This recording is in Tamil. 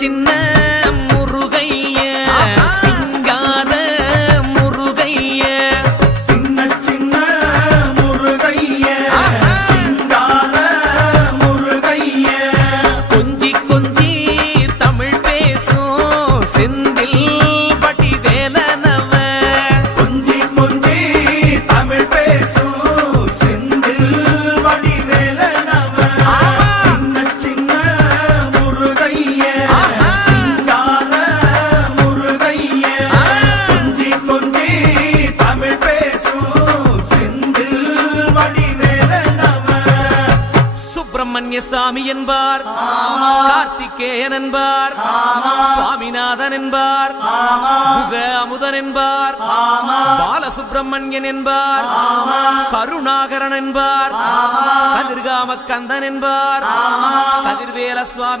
சின்ன முருகைய சிங்கார முருகைய சின்ன சின்ன முருகைய சிங்கார முருகைய கொஞ்சி கொஞ்சி தமிழ் பேசும் செந்தில் பட்டி வேலனவ கொஞ்சி கொஞ்சி தமிழ் பேசும் செந்தில் வடி வேலனவ சின்ன சின்ன முருகைய சிங்கார முருகைய கொஞ்சி கொஞ்சி தமிழ் பேசும் செந்தில் வடி வேலனவ சுப்பிரமணிய சாமி என்பார், கார்த்திகேயன் என்பார், சுவாமிநாதன் என்பார், முக அமுதன் என்பார், பாலசுப்பிரமணியன் என்பார், கருணாகரன் என்பார், கதிர்காம கந்தன் என்பார், கதிர்வேல சுவாமி